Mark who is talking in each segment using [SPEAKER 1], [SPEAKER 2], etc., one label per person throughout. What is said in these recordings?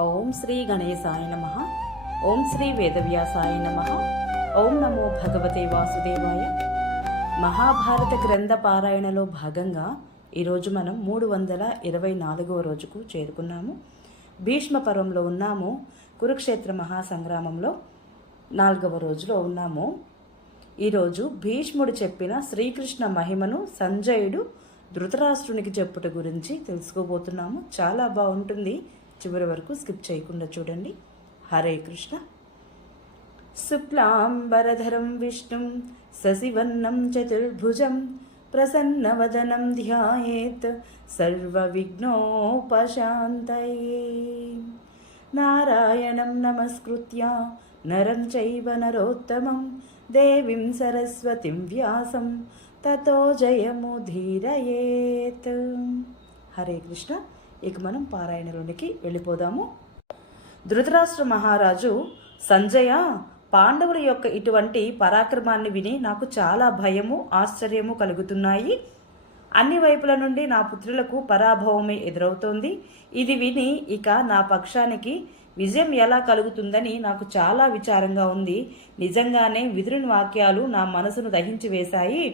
[SPEAKER 1] ఓం శ్రీ గణేశాయ నమ. ఓం శ్రీ వేదవ్యాసాయ నమ. ఓం నమో భగవతే వాసుదేవాయ. మహాభారత గ్రంథ పారాయణలో భాగంగా ఈరోజు మనం మూడు వందల ఇరవై నాలుగవ రోజుకు చేరుకున్నాము. భీష్మ పర్వంలో ఉన్నాము. కురుక్షేత్ర మహాసంగ్రామంలో నాలుగవ రోజులో ఉన్నాము. ఈరోజు భీష్ముడు చెప్పిన శ్రీకృష్ణ మహిమను సంజయుడు ధృతరాష్ట్రునికి చెప్పుట గురించి తెలుసుకోబోతున్నాము. చాలా బాగుంటుంది. చివరి వరకు స్కిప్ చేయకుండా చూడండి. హరే కృష్ణ. శుక్లాంబరధరం విష్ణుం సశివన్నం చతుర్భుజం ప్రసన్నవదనం ధ్యాయేత్ సర్వవిఘ్నోపశాంతయే. నారాయణం నమస్కృత్య నరం చైవ నరోత్తమం దేవీం సరస్వతిం వ్యాసం తతో జయముధీరయేత్ హరే కృష్ణ. ఇక మనం పారాయణలోనికి వెళ్ళిపోదాము. ధృతరాష్ట్ర మహారాజు సంజయ పాండవుల యొక్క ఇటువంటి పరాక్రమాన్ని విని నాకు చాలా భయము ఆశ్చర్యము కలుగుతున్నాయి. అన్ని వైపుల నుండి నా పుత్రులకు పరాభవమే ఎదురవుతోంది. ఇది విని ఇక నా పక్షానికి విజయం ఎలా కలుగుతుందని నాకు చాలా విచారంగా ఉంది. నిజంగానే విదురుని వాక్యాలు నా మనసును దహించి వేశాయి.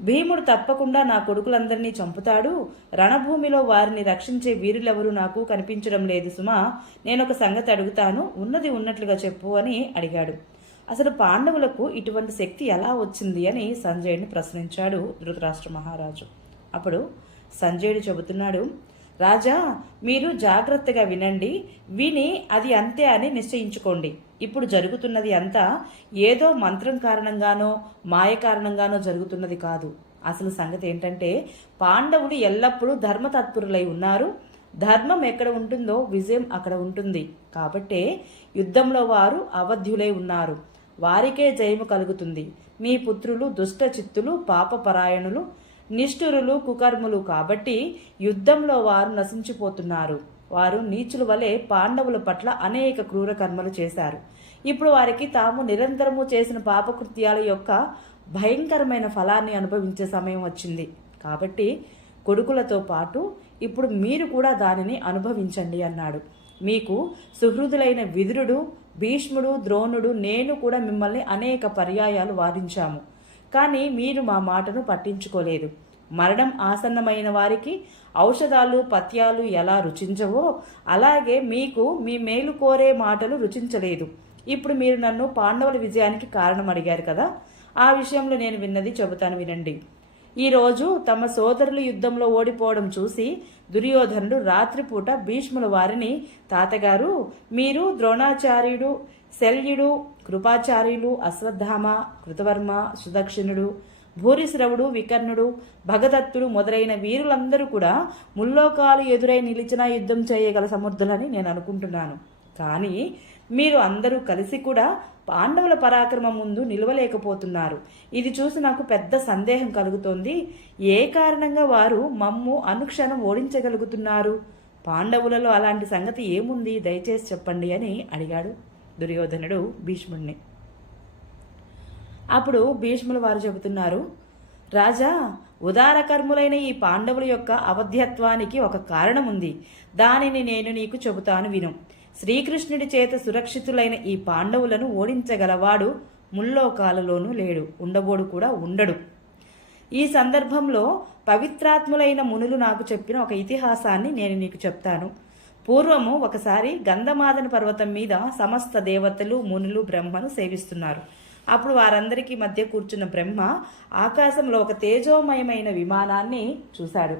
[SPEAKER 1] భీముడు తప్పకుండా నా కొడుకులందరినీ చంపుతాడు. రణభూమిలో వారిని రక్షించే వీరులెవరూ నాకు కనిపించడం లేదు సుమా. నేను ఒక సంగతి అడుగుతాను. ఉన్నది ఉన్నట్లుగా చెప్పు అని అడిగాడు. అసలు పాండవులకు ఇటువంటి శక్తి ఎలా వచ్చింది అని సంజయుడిని ప్రశ్నించాడు ధృతరాష్ట్ర మహారాజు. అప్పుడు సంజయుడు చెబుతున్నాడు రాజా మీరు జాగ్రత్తగా వినండి. విని అది అంతే అని నిశ్చయించుకోండి. ఇప్పుడు జరుగుతున్నది అంతా ఏదో మంత్రం కారణంగానో మాయ కారణంగానో జరుగుతున్నది కాదు. అసలు సంగతి ఏంటంటే పాండవులు ఎల్లప్పుడూ ధర్మతత్పరులై ఉన్నారు. ధర్మం ఎక్కడ ఉంటుందో విజయం అక్కడ ఉంటుంది. కాబట్టే యుద్ధంలో వారు అవధ్యులై ఉన్నారు. వారికే జయము కలుగుతుంది. మీ పుత్రులు దుష్ట చిత్తులు పాపపరాయణులు నిష్ఠురులు కుకర్ములు కాబట్టి యుద్ధంలో వారు నశించిపోతున్నారు. వారు నీచుల వలె పాండవుల పట్ల అనేక క్రూర కర్మలు చేశారు. ఇప్పుడు వారికి తాము నిరంతరము చేసిన పాపకృత్యాల యొక్క భయంకరమైన ఫలాన్ని అనుభవించే సమయం వచ్చింది. కాబట్టి కొడుకులతో పాటు ఇప్పుడు మీరు కూడా దానిని అనుభవించండి అన్నాడు. మీకు సుహృదులైన విదురుడు భీష్ముడు ద్రోణుడు నేను కూడా మిమ్మల్ని అనేక పర్యాయాలు వాదించాము. కానీ మీరు మా మాటను పట్టించుకోలేదు. మరణం ఆసన్నమైన వారికి ఔషధాలు పత్యాలు ఎలా రుచించవో అలాగే మీకు మీ మేలు కోరే మాటలు రుచించలేదు. ఇప్పుడు మీరు నన్ను పాండవుల విజయానికి కారణం అడిగారు కదా? ఆ విషయంలో నేను విన్నది చెబుతాను వినండి. ఈరోజు తమ సోదరులు యుద్ధంలో ఓడిపోవడం చూసి దుర్యోధనుడు రాత్రిపూట భీష్ముల వారిని తాతగారు మీరు ద్రోణాచార్యుడు శల్యుడు కృపాచార్యులు అశ్వత్థామ కృతవర్మ సుదక్షిణుడు భూరిశ్రవుడు వికర్ణుడు భగదత్తుడు మొదలైన వీరులందరూ కూడా ముల్లోకాలు ఎదురై నిలిచిన యుద్ధం చేయగల సమర్థులని నేను అనుకుంటున్నాను. కానీ మీరు అందరూ కలిసి కూడా పాండవుల పరాక్రమం ముందు నిలవలేకపోతున్నారు. ఇది చూసి నాకు పెద్ద సందేహం కలుగుతోంది. ఏ కారణంగా వారు మమ్ము అనుక్షణం ఓడించగలుగుతున్నారు? పాండవులలో అలాంటి సంగతి ఏముంది? దయచేసి చెప్పండి అని అడిగాడు దుర్యోధనుడు భీష్ముడిని. అప్పుడు భీష్ముల వారు చెబుతున్నారు రాజా ఉదారకర్ములైన ఈ పాండవుల యొక్క అవధ్యత్వానికి ఒక కారణం ఉంది దానిని నేను నీకు చెబుతాను విను. శ్రీకృష్ణుడి చేత సురక్షితులైన ఈ పాండవులను ఓడించగలవాడు ముల్లోకాలలోనూ లేడు ఉండబోడు కూడా ఉండడు. ఈ సందర్భంలో పవిత్రాత్ములైన మునులు నాకు చెప్పిన ఒక ఇతిహాసాన్ని నేను నీకు చెప్తాను. పూర్వము ఒకసారి గంధమాదన పర్వతం మీద సమస్త దేవతలు మునులు బ్రహ్మను సేవిస్తున్నారు. అప్పుడు వారందరికీ మధ్య కూర్చున్న బ్రహ్మ ఆకాశంలో ఒక తేజోమయమైన విమానాన్ని చూశాడు.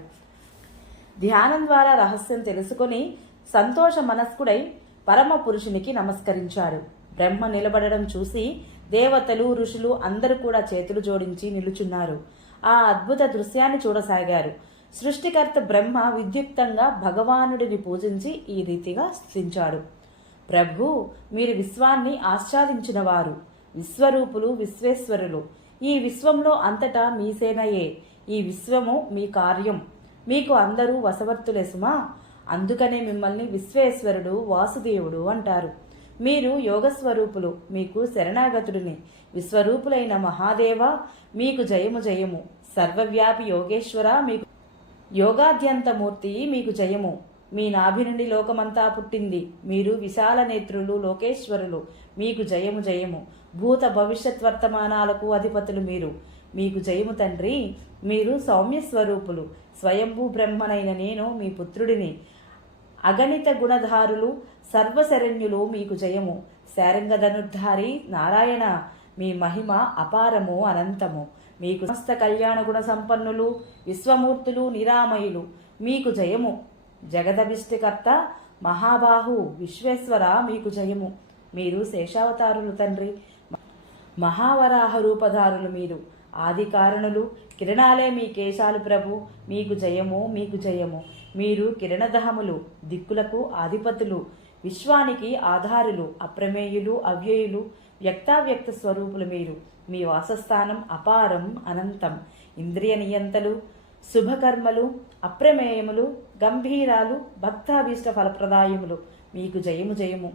[SPEAKER 1] ధ్యానం ద్వారా రహస్యం తెలుసుకొని సంతోష మనస్కుడై పరమ పురుషునికి నమస్కరించాడు. బ్రహ్మ నిలబడడం చూసి దేవతలు ఋషులు అందరూ కూడా చేతులు జోడించి నిలుచున్నారు. ఆ అద్భుత దృశ్యాన్ని చూడసాగారు. సృష్టికర్త బ్రహ్మ విద్యుక్తంగా భగవానుడిని పూజించి ఈ రీతిగా స్థుతించాడు. ప్రభు మీరు విశ్వాన్ని ఆశ్చాదించినవారు విశ్వరూపులు విశ్వేశ్వరులు. ఈ విశ్వంలో అంతటా మీ సేనయే. ఈ విశ్వము మీ కార్యం. మీకు అందరూ వశవర్తులే సుమా. అందుకనే మిమ్మల్ని విశ్వేశ్వరుడు వాసుదేవుడు అంటారు. మీరు యోగస్వరూపులు మీకు శరణాగతుడిని. విశ్వరూపులైన మహాదేవ మీకు జయము జయము. సర్వవ్యాపి యోగేశ్వర మీకు యోగాద్యంతమూర్తి మీకు జయము. మీ నాభి నుండి లోకమంతా పుట్టింది. మీరు విశాల నేత్రులు లోకేశ్వరులు. మీకు జయము జయము. భూత భవిష్యత్ వర్తమానాలకు అధిపతులు మీరు. మీకు జయము తండ్రి మీరు సౌమ్య స్వరూపులు. స్వయంభూ బ్రహ్మనైన నేను మీ పుత్రుడిని. అగణిత గుణధారులు సర్వశరణ్యులు మీకు జయము. శారంగధనుర్ధారి నారాయణ మీ మహిమ అపారము అనంతము. మీకు సమస్త కళ్యాణ గుణ సంపన్నులు విశ్వమూర్తులు నిరామయులు. మీకు జయము. జగదభిష్టికర్త మహాబాహు విశ్వేశ్వర మీకు జయము. మీరు శేషావతారులు తండ్రి. మహావరాహ రూపధారులు మీరు. ఆది కారణులు కిరణాలే మీ కేశాలు ప్రభు. మీకు జయము మీకు జయము. మీరు కిరణదహములు దిక్కులకు ఆధిపతులు. విశ్వానికి ఆధారులు అప్రమేయులు అవ్యయులు వ్యక్తావ్యక్త స్వరూపులు మీరు. మీ వాసస్థానం అపారం అనంతం. ఇంద్రియ నియంతలు శుభకర్మలు అప్రమేయములు గంభీరాలు భక్తాభీష్ట ఫలప్రదాయములు. మీకు జయము జయము.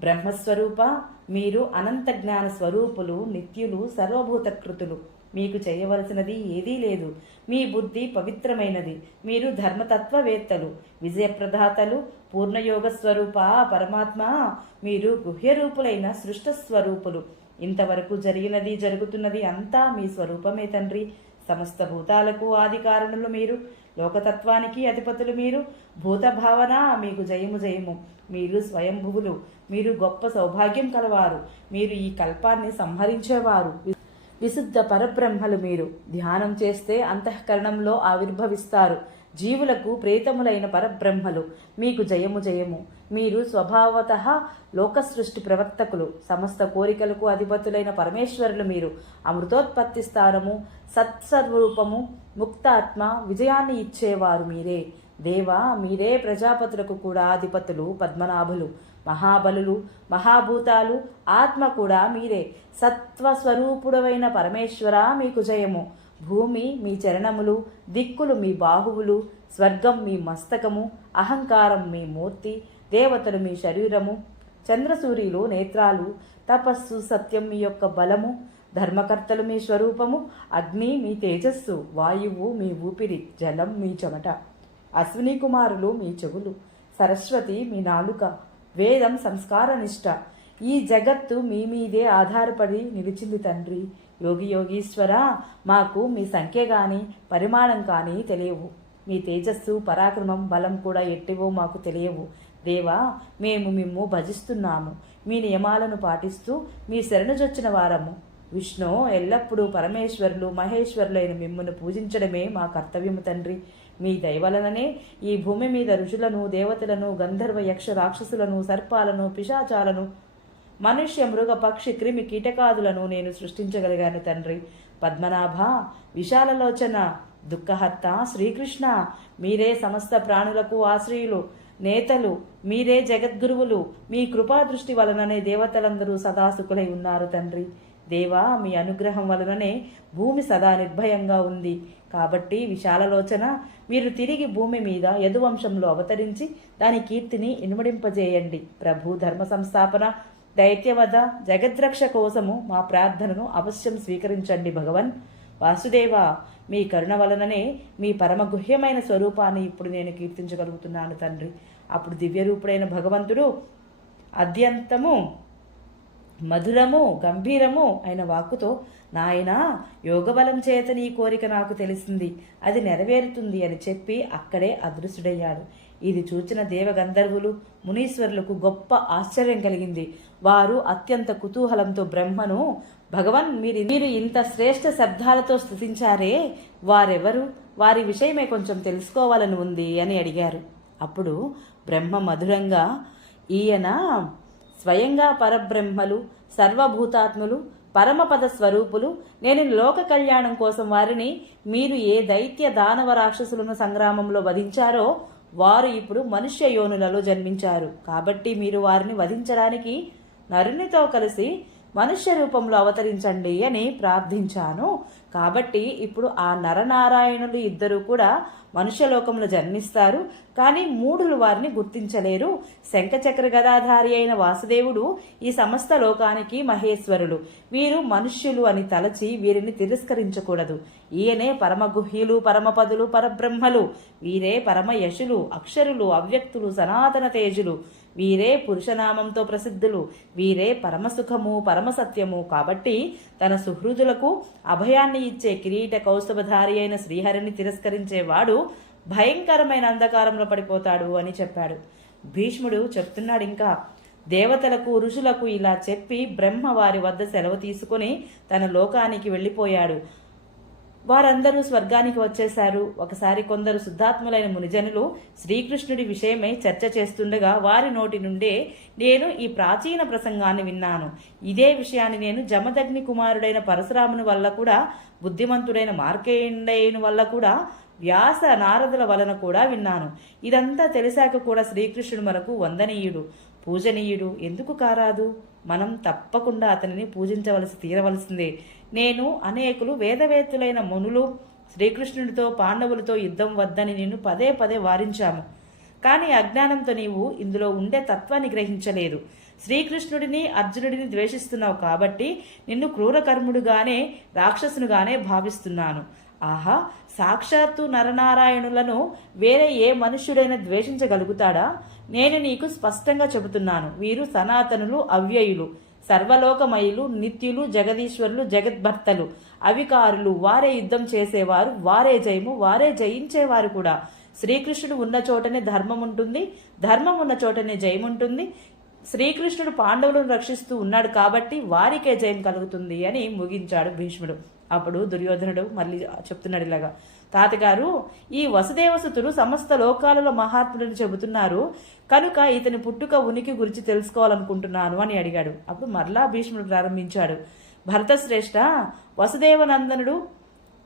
[SPEAKER 1] బ్రహ్మస్వరూప మీరు అనంత జ్ఞాన స్వరూపులు నిత్యులు సర్వభూతకృతులు. మీకు చేయవలసినది ఏదీ లేదు. మీ బుద్ధి పవిత్రమైనది. మీరు ధర్మతత్వవేత్తలు. విజయప్రదాతలు పూర్ణయోగ స్వరూప పరమాత్మ. మీరు గుహ్యరూపులైన సృష్ట స్వరూపులు. ఇంతవరకు జరిగినది జరుగుతున్నది అంతా మీ స్వరూపమే తండ్రి. సమస్త భూతాలకు ఆది కారణులు మీరు. లోకతత్వానికి అధిపతులు మీరు. భూత భావన మీకు జయము జయము. మీరు స్వయంభువులు. మీరు గొప్ప సౌభాగ్యం కలవారు. మీరు ఈ కల్పాన్ని సంహరించేవారు. విశుద్ధ పరబ్రహ్మలు మీరు. ధ్యానం చేస్తే అంతఃకరణంలో ఆవిర్భవిస్తారు. జీవులకు ప్రేతములైన పరబ్రహ్మలు. మీకు జయము జయము. మీరు స్వభావత లోక సృష్టి ప్రవర్తకులు. సమస్త కోరికలకు అధిపతులైన పరమేశ్వరులు మీరు. అమృతోత్పత్తి స్థానము సత్స్వరూపము ముక్తాత్మ విజయాన్ని ఇచ్చేవారు మీరే. దేవా మీరే ప్రజాపతులకు కూడా అధిపతులు పద్మనాభులు. మహాబలులు మహాభూతాలు ఆత్మ కూడా మీరే. సత్వస్వరూపుడవైన పరమేశ్వర మీకు జయము. భూమి మీ చరణములు దిక్కులు మీ బాహువులు స్వర్గం మీ మస్తకము అహంకారం మీ మూర్తి దేవతలు మీ శరీరము చంద్రసూర్యులు నేత్రాలు తపస్సు సత్యం మీ యొక్క బలము ధర్మకర్తలు మీ స్వరూపము అగ్ని మీ తేజస్సు వాయువు మీ ఊపిరి జలం మీ చెమట అశ్విని కుమారులు మీ చెవులు సరస్వతి మీ నాలుక వేదం సంస్కారనిష్ట ఈ జగత్తు మీ మీదే ఆధారపడి నిలిచింది తండ్రి యోగి యోగీశ్వర మాకు మీ సంఖ్య కానీ పరిమాణం కానీ తెలియవు. మీ తేజస్సు పరాక్రమం బలం కూడా ఎట్టివో మాకు తెలియవు. దేవా మేము మిమ్ము భజిస్తున్నాము. మీ నియమాలను పాటిస్తూ మీ శరణుజొచ్చిన వారము. విష్ణు ఎల్లప్పుడూ పరమేశ్వరులు మహేశ్వరులైన మిమ్మల్ని పూజించడమే మా కర్తవ్యము తండ్రి. మీ దయవలననే ఈ భూమి మీద ఋషులను దేవతలను గంధర్వ యక్ష రాక్షసులను సర్పాలను పిశాచాలను మనుష్య మృగ పక్షి క్రిమి కీటకాదులను నేను సృష్టించగలిగాను తండ్రి. పద్మనాభ విశాలలోచన దుఃఖహర్త శ్రీకృష్ణ మీరే సమస్త ప్రాణులకు ఆశ్రయులు. నేతలు మీరే జగద్గురువులు. మీ కృపా దృష్టి వలననే దేవతలందరూ సదా సుఖులై ఉన్నారు తండ్రి. దేవా మీ అనుగ్రహం వలననే భూమి సదా నిర్భయంగా ఉంది. కాబట్టి విశాలలోచన మీరు తిరిగి భూమి మీద యదువంశంలో అవతరించి దాని కీర్తిని ఇనుమడింపజేయండి. ప్రభు ధర్మ సంస్థాపన దైత్యవధ జగద్రక్ష కోసము మా ప్రార్థనను అవశ్యం స్వీకరించండి భగవన్. వాసుదేవ మీ కరుణ వలననే మీ పరమ గుహ్యమైన స్వరూపాన్ని ఇప్పుడు నేను కీర్తించగలుగుతున్నాను తండ్రి. అప్పుడు దివ్యరూపుడైన భగవంతుడు అద్యంతము మధురము గంభీరము అయిన వాక్కుతో నాయనా యోగబలం చేత నీ కోరిక నాకు తెలిసింది. అది నెరవేరుతుంది అని చెప్పి అక్కడే అదృశ్యుడయ్యాడు. ఇది చూచిన దేవగంధర్వులు మునీశ్వరులకు గొప్ప ఆశ్చర్యం కలిగింది. వారు అత్యంత కుతూహలంతో బ్రహ్మను భగవన్ మీరు మీరు ఇంత శ్రేష్ఠ శబ్దాలతో స్థుతించారే వారెవరు? వారి విషయమే కొంచెం తెలుసుకోవాలని ఉంది అని అడిగారు. అప్పుడు బ్రహ్మ మధురంగా ఈయన స్వయంగా పరబ్రహ్మలు సర్వభూతాత్ములు పరమపద స్వరూపులు నేను లోక కళ్యాణం కోసం వారిని మీరు ఏ దైత్య దానవ రాక్షసులను సంగ్రామంలో వధించారో వారు ఇప్పుడు మనుష్య యోనులలో జన్మించారు. కాబట్టి మీరు వారిని వధించడానికి నరునితో కలిసి మనుష్య రూపంలో అవతరించండి అని ప్రార్థించాను. కాబట్టి ఇప్పుడు ఆ నరనారాయణులు ఇద్దరు కూడా మనుష్యలోకంలో జన్మిస్తారు. కానీ మూఢులు వారిని గుర్తించలేరు. శంఖచక్ర గదాధారి అయిన వాసుదేవుడు ఈ సమస్త లోకానికి మహేశ్వరులు వీరు మనుష్యులు అని తలచి వీరిని తిరస్కరించకూడదు. ఈయనే పరమగుహ్యులు పరమపదులు పరబ్రహ్మలు. వీరే పరమ యశులు అక్షరులు అవ్యక్తులు సనాతన తేజులు. వీరే పురుషనామంతో ప్రసిద్ధులు వీరే పరమసుఖము పరమసత్యము. కాబట్టి తన సుహృదులకు అభయాన్ని ఇచ్చే కిరీట కౌస్తభధారి అయిన శ్రీహరిని తిరస్కరించేవాడు భయంకరమైన అంధకారంలో పడిపోతాడు అని చెప్పాడు. భీష్ముడు చెప్తున్నాడు ఇంకా దేవతలకు ఋషులకు ఇలా చెప్పి బ్రహ్మ వారి వద్ద సెలవు తీసుకొని తన లోకానికి వెళ్ళిపోయాడు. వారందరూ స్వర్గానికి వచ్చేశారు. ఒకసారి కొందరు శుద్ధాత్ములైన మునిజనులు శ్రీకృష్ణుడి విషయమై చర్చ చేస్తుండగా వారి నోటి నుండే నేను ఈ ప్రాచీన ప్రసంగాన్ని విన్నాను. ఇదే విషయాన్ని నేను జమదగ్ని కుమారుడైన పరశురాముని వల్ల కూడా బుద్ధిమంతుడైన మార్కేండయుని వల్ల కూడా వ్యాస నారదుల వలన కూడా విన్నాను. ఇదంతా తెలిసాక కూడా శ్రీకృష్ణుడు మనకు వందనీయుడు. పూజనీయుడు. ఎందుకు కారాదు? మనం తప్పకుండా అతనిని పూజించవలసి తీరవలసిందే. నేను అనేకులు వేదవేత్తులైన మునులు శ్రీకృష్ణుడితో పాండవులతో యుద్ధం వద్దని నిన్ను పదే పదే వారించాము. కానీ అజ్ఞానంతో నీవు ఇందులో ఉండే తత్వాన్ని గ్రహించలేదు. శ్రీకృష్ణుడిని అర్జునుడిని ద్వేషిస్తున్నావు కాబట్టి నిన్ను క్రూరకర్ముడుగానే రాక్షసునుగానే భావిస్తున్నాను. ఆహా సాక్షాత్తు నరనారాయణులను వేరే ఏ మనుష్యుడైనా ద్వేషించగలుగుతాడా? నేను నీకు స్పష్టంగా చెబుతున్నాను. వీరు సనాతనులు అవ్యయులు. సర్వలోకమయులు నిత్యులు జగదీశ్వరులు జగద్భర్తలు అవికారులు వారే యుద్ధం చేసేవారు వారే జయము వారే జయించేవారు కూడా. శ్రీకృష్ణుడు ఉన్న చోటనే ధర్మం ఉంటుంది ధర్మం ఉన్న చోటనే జయం ఉంటుంది శ్రీకృష్ణుడు పాండవులను రక్షిస్తూ ఉన్నాడు కాబట్టి వారికే జయం కలుగుతుంది అని ముగించాడు భీష్ముడు. అప్పుడు దుర్యోధనుడు మళ్ళీ చెప్తున్నాడు ఇలాగా. తాతగారు ఈ వసుదేవసుతుడు సమస్త లోకాలలో మహాత్ముడని చెబుతున్నారు. కనుక ఇతని పుట్టుక ఉనికి గురించి తెలుసుకోవాలనుకుంటున్నాను అని అడిగాడు. అప్పుడు మరలా భీష్ముడు ప్రారంభించాడు. భరతశ్రేష్ఠ వసుదేవనందనుడు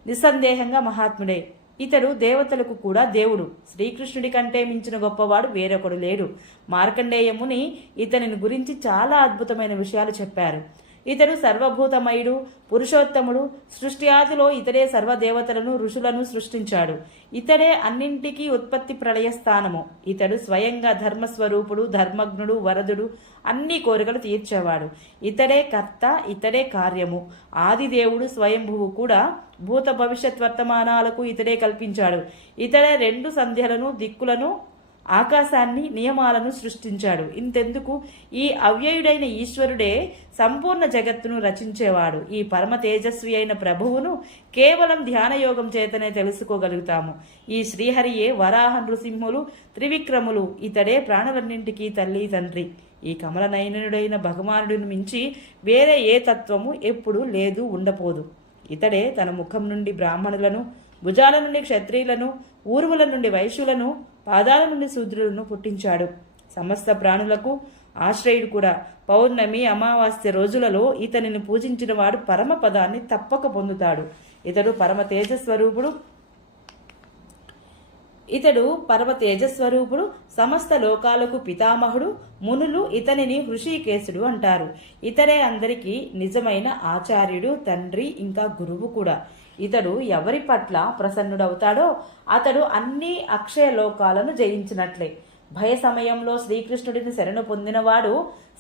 [SPEAKER 1] నిస్సందేహంగా మహాత్ముడే. ఇతడు దేవతలకు కూడా దేవుడు. శ్రీకృష్ణుడి కంటే మించిన గొప్పవాడు వేరొకడు లేడు. మార్కండేయముని ఇతనిని గురించి చాలా అద్భుతమైన విషయాలు చెప్పారు. ఇతడు సర్వభూతమయుడు పురుషోత్తముడు సృష్టి ఆదిలో ఇతడే సర్వదేవతలను ఋషులను సృష్టించాడు. ఇతడే అన్నింటికీ ఉత్పత్తి ప్రళయ స్థానము. ఇతడు స్వయంగా ధర్మస్వరూపుడు ధర్మజ్ఞుడు వరదుడు అన్ని కోరికలు తీర్చేవాడు. ఇతడే కర్త ఇతడే కార్యము. ఆదిదేవుడు స్వయంభువు కూడా భూత భవిష్యత్ వర్తమానాలకు ఇతడే కల్పించాడు. ఇతడే రెండు సంధ్యలను దిక్కులను ఆకాశాన్ని నియమాలను సృష్టించాడు. ఇంతెందుకు ఈ అవ్యయుడైన ఈశ్వరుడే సంపూర్ణ జగత్తును రచించేవాడు. ఈ పరమ తేజస్వి అయిన ప్రభువును కేవలం ధ్యానయోగం చేతనే తెలుసుకోగలుగుతాము. ఈ శ్రీహరియే వరాహ నృసింహులు త్రివిక్రములు ఇతడే ప్రాణులన్నింటికీ తల్లి తండ్రి. ఈ కమలనయనుడైన భగవానుడిని మించి వేరే ఏ తత్వము ఎప్పుడు లేదు ఉండపోదు. ఇతడే తన ముఖం నుండి బ్రాహ్మణులను భుజాల నుండి క్షత్రియులను ఊర్వుల నుండి వైశ్యులను పాదాల నుండి శూద్రులను పుట్టించాడు. సమస్త ప్రాణులకు ఆశ్రయుడు కూడా. పౌర్ణమి అమావాస్య రోజులలో ఇతనిని పూజించిన వాడు పరమ పదాన్ని తప్పక పొందుతాడు. ఇతడు పరమ తేజస్వరూపుడు. ఇతడు పరమ తేజస్వరూపుడు సమస్త లోకాలకు పితామహుడు మునులు ఇతనిని హృషికేశుడు అంటారు. ఇతరే అందరికీ నిజమైన ఆచార్యుడు తండ్రి ఇంకా గురువు కూడా. ఇతడు ఎవరి పట్ల ప్రసన్నుడవుతాడో అతడు అన్ని అక్షయ లోకాలను జయించినట్లే. భయ సమయంలో శ్రీకృష్ణుడిని శరణు పొందినవాడు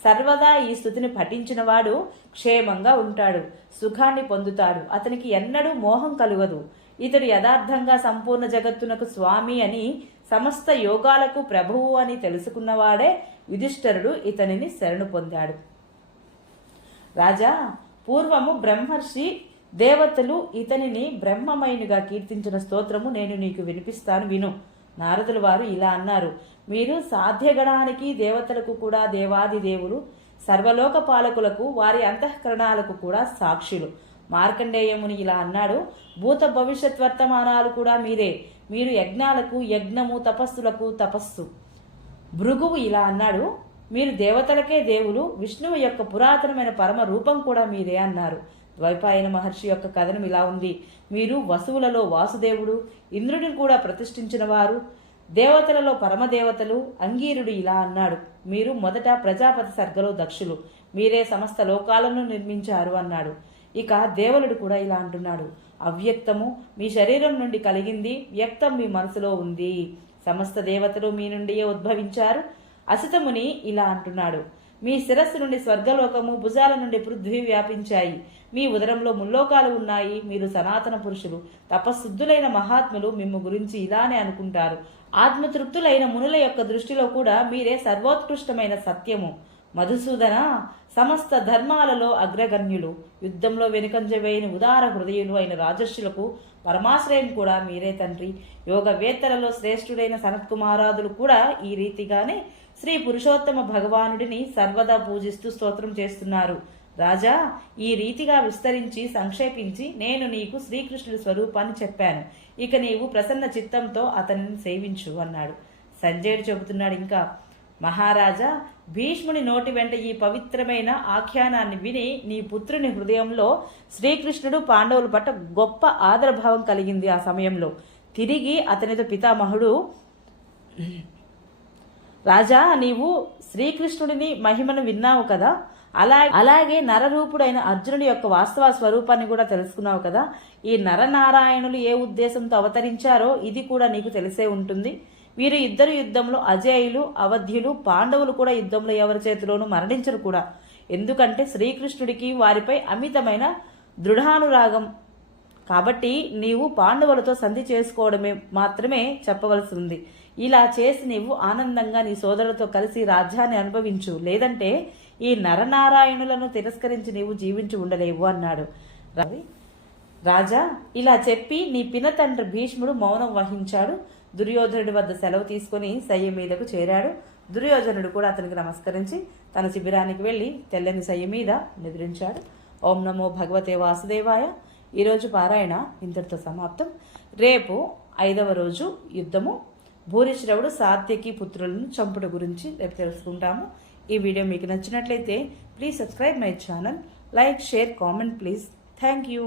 [SPEAKER 1] సర్వదా ఈ స్థుతిని పఠించినవాడు క్షేమంగా ఉంటాడు సుఖాన్ని పొందుతాడు. అతనికి ఎన్నడూ మోహం కలుగదు. ఇతడు యథార్థంగా సంపూర్ణ జగత్తునకు స్వామి అని సమస్త యోగాలకు ప్రభువు అని తెలుసుకున్నవాడే యుధిష్ఠరుడు ఇతనిని శరణు పొందాడు. రాజా పూర్వము బ్రహ్మర్షి దేవతలు ఇతనిని బ్రహ్మమయునిగా కీర్తించిన స్తోత్రము నేను నీకు వినిపిస్తాను విను. నారదుల వారు ఇలా అన్నారు. మీరు సాధ్యగణానికి దేవతలకు కూడా దేవాది దేవులు సర్వలోక పాలకులకు వారి అంతఃకరణాలకు కూడా సాక్షులు. మార్కండేయముని ఇలా అన్నాడు. భూత భవిష్యత్ వర్తమానాలు కూడా మీరే. మీరు యజ్ఞాలకు యజ్ఞము తపస్సులకు తపస్సు. భృగువు ఇలా అన్నాడు. మీరు దేవతలకే దేవులు విష్ణువు యొక్క పురాతనమైన పరమ రూపం కూడా మీరే అన్నారు. ద్వైపాయన మహర్షి యొక్క కథనం ఇలా ఉంది. మీరు వసువులలో వాసుదేవుడు ఇంద్రుడిని కూడా ప్రతిష్ఠించిన వారు దేవతలలో పరమదేవతలు అంగీరుడు ఇలా అన్నాడు. మీరు మొదట ప్రజాపతి సర్గలో దక్షులు. మీరే సమస్త లోకాలను నిర్మించారు అన్నాడు. ఇక దేవులుడు కూడా ఇలా అంటున్నాడు. అవ్యక్తము మీ శరీరం నుండి కలిగింది వ్యక్తం మీ మనసులో ఉంది. సమస్త దేవతలు మీ నుండియే ఉద్భవించారు. అసితముని ఇలా అంటున్నాడు. మీ శిరస్సు నుండి స్వర్గలోకము భుజాల నుండి పృథ్వీ వ్యాపించాయి. మీ ఉదరంలో ముల్లోకాలు ఉన్నాయి. మీరు సనాతన పురుషులు. తపశుద్ధులైన మహాత్ములు మిమ్ము గురించి ఇలానే అనుకుంటారు. ఆత్మతృప్తులైన మునుల యొక్క దృష్టిలో కూడా మీరే సర్వోత్కృష్టమైన సత్యము. మధుసూదన సమస్త ధర్మాలలో అగ్రగణ్యులు. యుద్ధంలో వెనుకంజ వేయని ఉదార హృదయులు అయిన రాజర్షులకు పరమాశ్రయం కూడా మీరే తండ్రి. యోగవేత్తలలో శ్రేష్ఠుడైన సనత్కుమారాదులు కూడా ఈ రీతిగానే శ్రీ పురుషోత్తమ భగవానుడిని సర్వదా పూజిస్తూ స్తోత్రం చేస్తున్నారు. రాజా ఈ రీతిగా విస్తరించి సంక్షేపించి నేను నీకు శ్రీకృష్ణుడి స్వరూపాన్ని చెప్పాను. ఇక నీవు ప్రసన్న చిత్తంతో అతనిని సేవించు అన్నాడు. సంజయుడు చెబుతున్నాడు ఇంకా మహారాజా భీష్ముని నోటి వెంట ఈ పవిత్రమైన ఆఖ్యానాన్ని విని నీ పుత్రుని హృదయంలో శ్రీకృష్ణుడు పాండవుల పట్ల గొప్ప ఆదరభావం కలిగింది ఆ సమయంలో. తిరిగి అతనితో పితామహుడు రాజా నీవు శ్రీకృష్ణుడిని మహిమను విన్నావు కదా? అలా అలాగే నరరూపుడైన అర్జునుడి యొక్క వాస్తవ స్వరూపాన్ని కూడా తెలుసుకున్నావు కదా? ఈ నరనారాయణులు ఏ ఉద్దేశంతో అవతరించారో ఇది కూడా నీకు తెలిసే ఉంటుంది. వీరు ఇద్దరు యుద్ధంలో అజేయులు అవధ్యులు పాండవులు కూడా యుద్ధంలో ఎవరి చేతిలోనూ మరణించరు కూడా. ఎందుకంటే శ్రీకృష్ణుడికి వారిపై అమితమైన దృఢానురాగం. కాబట్టి నీవు పాండవులతో సంధి చేసుకోవడమే మాత్రమే చెప్పవలసి ఉంది. ఇలా చేసి నీవు ఆనందంగా నీ సోదరులతో కలిసి రాజ్యాన్ని అనుభవించు. లేదంటే ఈ నరనారాయణులను తిరస్కరించి నీవు జీవించి ఉండలేవు అన్నాడు. రవి రాజా ఇలా చెప్పి నీ పిన తండ్రి భీష్ముడు మౌనం వహించాడు. దుర్యోధనుడి వద్ద సెలవు తీసుకుని సయ్య మీదకు చేరాడు. దుర్యోధనుడు కూడా అతనికి నమస్కరించి తన శిబిరానికి వెళ్ళి తెల్లని సయ్య మీద నిద్రించాడు. ఓం నమో భగవతే వాసుదేవాయ. ఈరోజు పారాయణ ఇంతటితో సమాప్తం. రేపు ఐదవ రోజు యుద్ధము. భూరిశ్రవుడు సాత్యకి పుత్రులను చంపుట గురించి రేపు తెలుసుకుంటాము. ఈ వీడియో మీకు నచ్చినట్లయితే please subscribe my channel like share comment please thank you